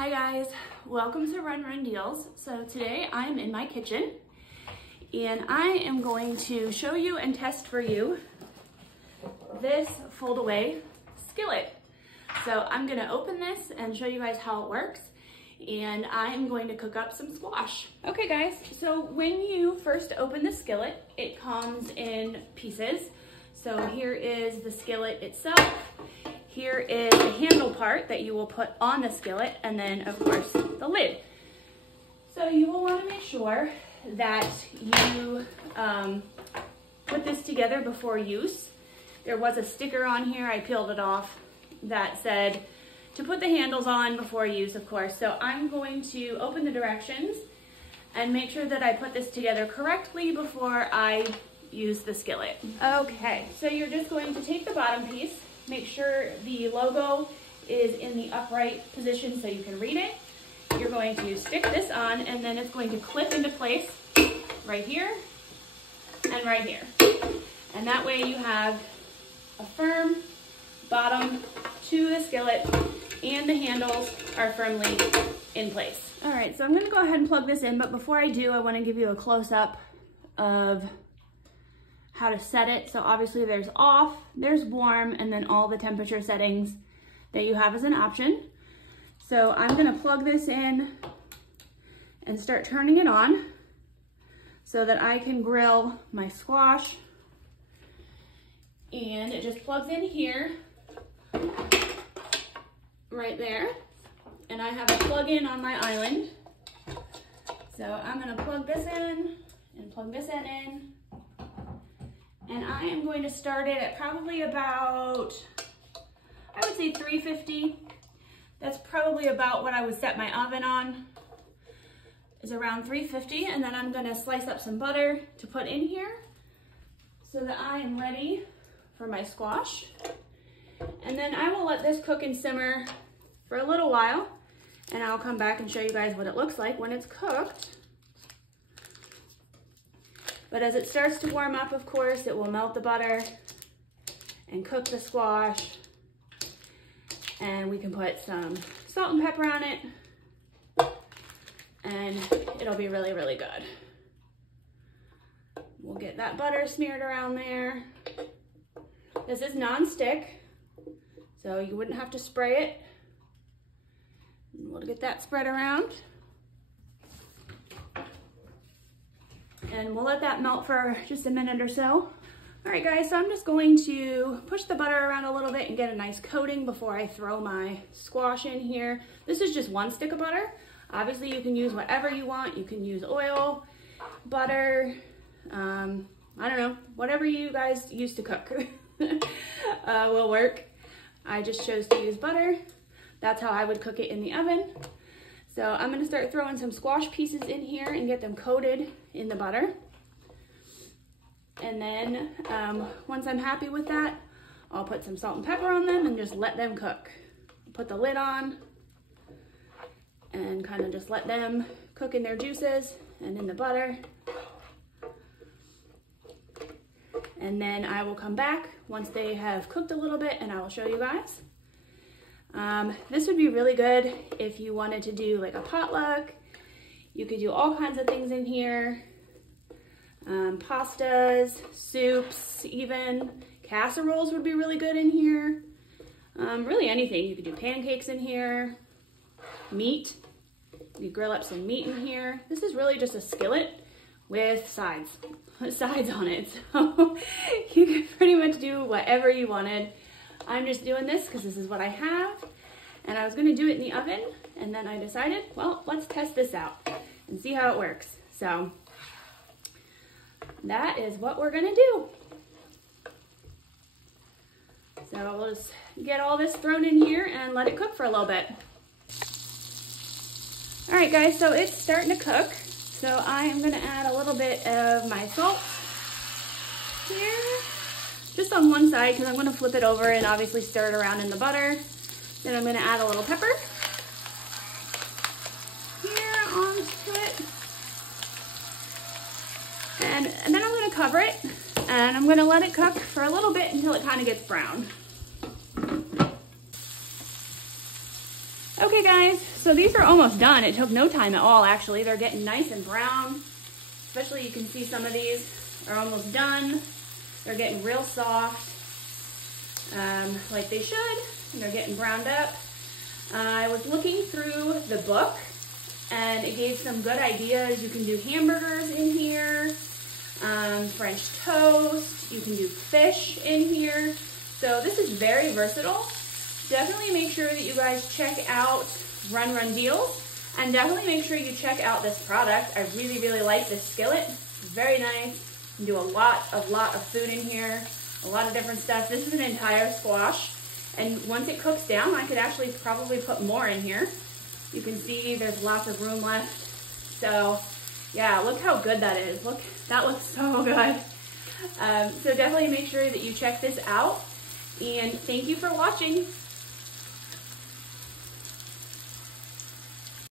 Hi guys, welcome to Run Run Deals. So today I'm in my kitchen and I am going to show you and test for you this Foldaway skillet. So I'm gonna open this and show you guys how it works, and I'm going to cook up some squash. Okay guys, so when you first open the skillet, it comes in pieces. So here is the skillet itself. Here is the handle part that you will put on the skillet, and then of course the lid. So you will want to make sure that you put this together before use. There was a sticker on here, I peeled it off, that said to put the handles on before use, of course. So I'm going to open the directions and make sure that I put this together correctly before I use the skillet. Okay, so you're just going to take the bottom piece, make sure the logo is in the upright position so you can read it. You're going to stick this on, and then it's going to clip into place right here and right here. And that way you have a firm bottom to the skillet and the handles are firmly in place. All right, so I'm gonna go ahead and plug this in, but before I do, I wanna give you a close-up of how to set it. So obviously there's off, there's warm, and then all the temperature settings that you have as an option. So I'm gonna plug this in and start turning it on so that I can grill my squash. And it just plugs in here, right there. And I have a plug-in on my island. So I'm gonna plug this in and plug this in. And I am going to start it at probably about, I would say 350. That's probably about what I would set my oven on, is around 350. And then I'm gonna slice up some butter to put in here so that I am ready for my squash. And then I will let this cook and simmer for a little while, and I'll come back and show you guys what it looks like when it's cooked. But as it starts to warm up, of course, it will melt the butter and cook the squash. And we can put some salt and pepper on it, and it'll be really, really good. We'll get that butter smeared around there. This is non-stick, so you wouldn't have to spray it. We'll get that spread around. And we'll let that melt for just a minute or so. All right guys, so I'm just going to push the butter around a little bit and get a nice coating before I throw my squash in here. This is just one stick of butter. Obviously you can use whatever you want. You can use oil, butter, I don't know, whatever you guys use to cook will work. I just chose to use butter. That's how I would cook it in the oven. So I'm gonna start throwing some squash pieces in here and get them coated in the butter. And then once I'm happy with that, I'll put some salt and pepper on them and just let them cook. Put the lid on and kind of just let them cook in their juices and in the butter. And then I will come back once they have cooked a little bit and I will show you guys. This would be really good if you wanted to do like a potluck. You could do all kinds of things in here. Pastas, soups, even casseroles would be really good in here. Really anything. You could do pancakes in here. Meat. You could grill up some meat in here. This is really just a skillet with sides on it. So you could pretty much do whatever you wanted. I'm just doing this because this is what I have, and I was going to do it in the oven, and then I decided, well, let's test this out and see how it works. So that is what we're going to do. So we'll just get all this thrown in here and let it cook for a little bit. All right guys, so it's starting to cook. So I am going to add a little bit of my salt here. Just on one side, because I'm going to flip it over and obviously stir it around in the butter. Then I'm going to add a little pepper here onto it. And then I'm going to cover it, and I'm going to let it cook for a little bit until it kind of gets brown. Okay Okay guys, so these are almost done. It took no time at all actually. They're getting nice and brown. Especially you can see some of these are almost done. They're getting real soft, like they should. And they're getting browned up. I was looking through the book and it gave some good ideas. You can do hamburgers in here, French toast, you can do fish in here. So this is very versatile. Definitely make sure that you guys check out Run Deals, and definitely make sure you check out this product. I really, really like this skillet. It's very nice. You can do a lot of food in here, a lot of different stuff. This is an entire squash, and once it cooks down, I could actually probably put more in here. You can see there's lots of room left. So yeah, look how good that is. Look, that looks so good. So definitely make sure that you check this out, and thank you for watching.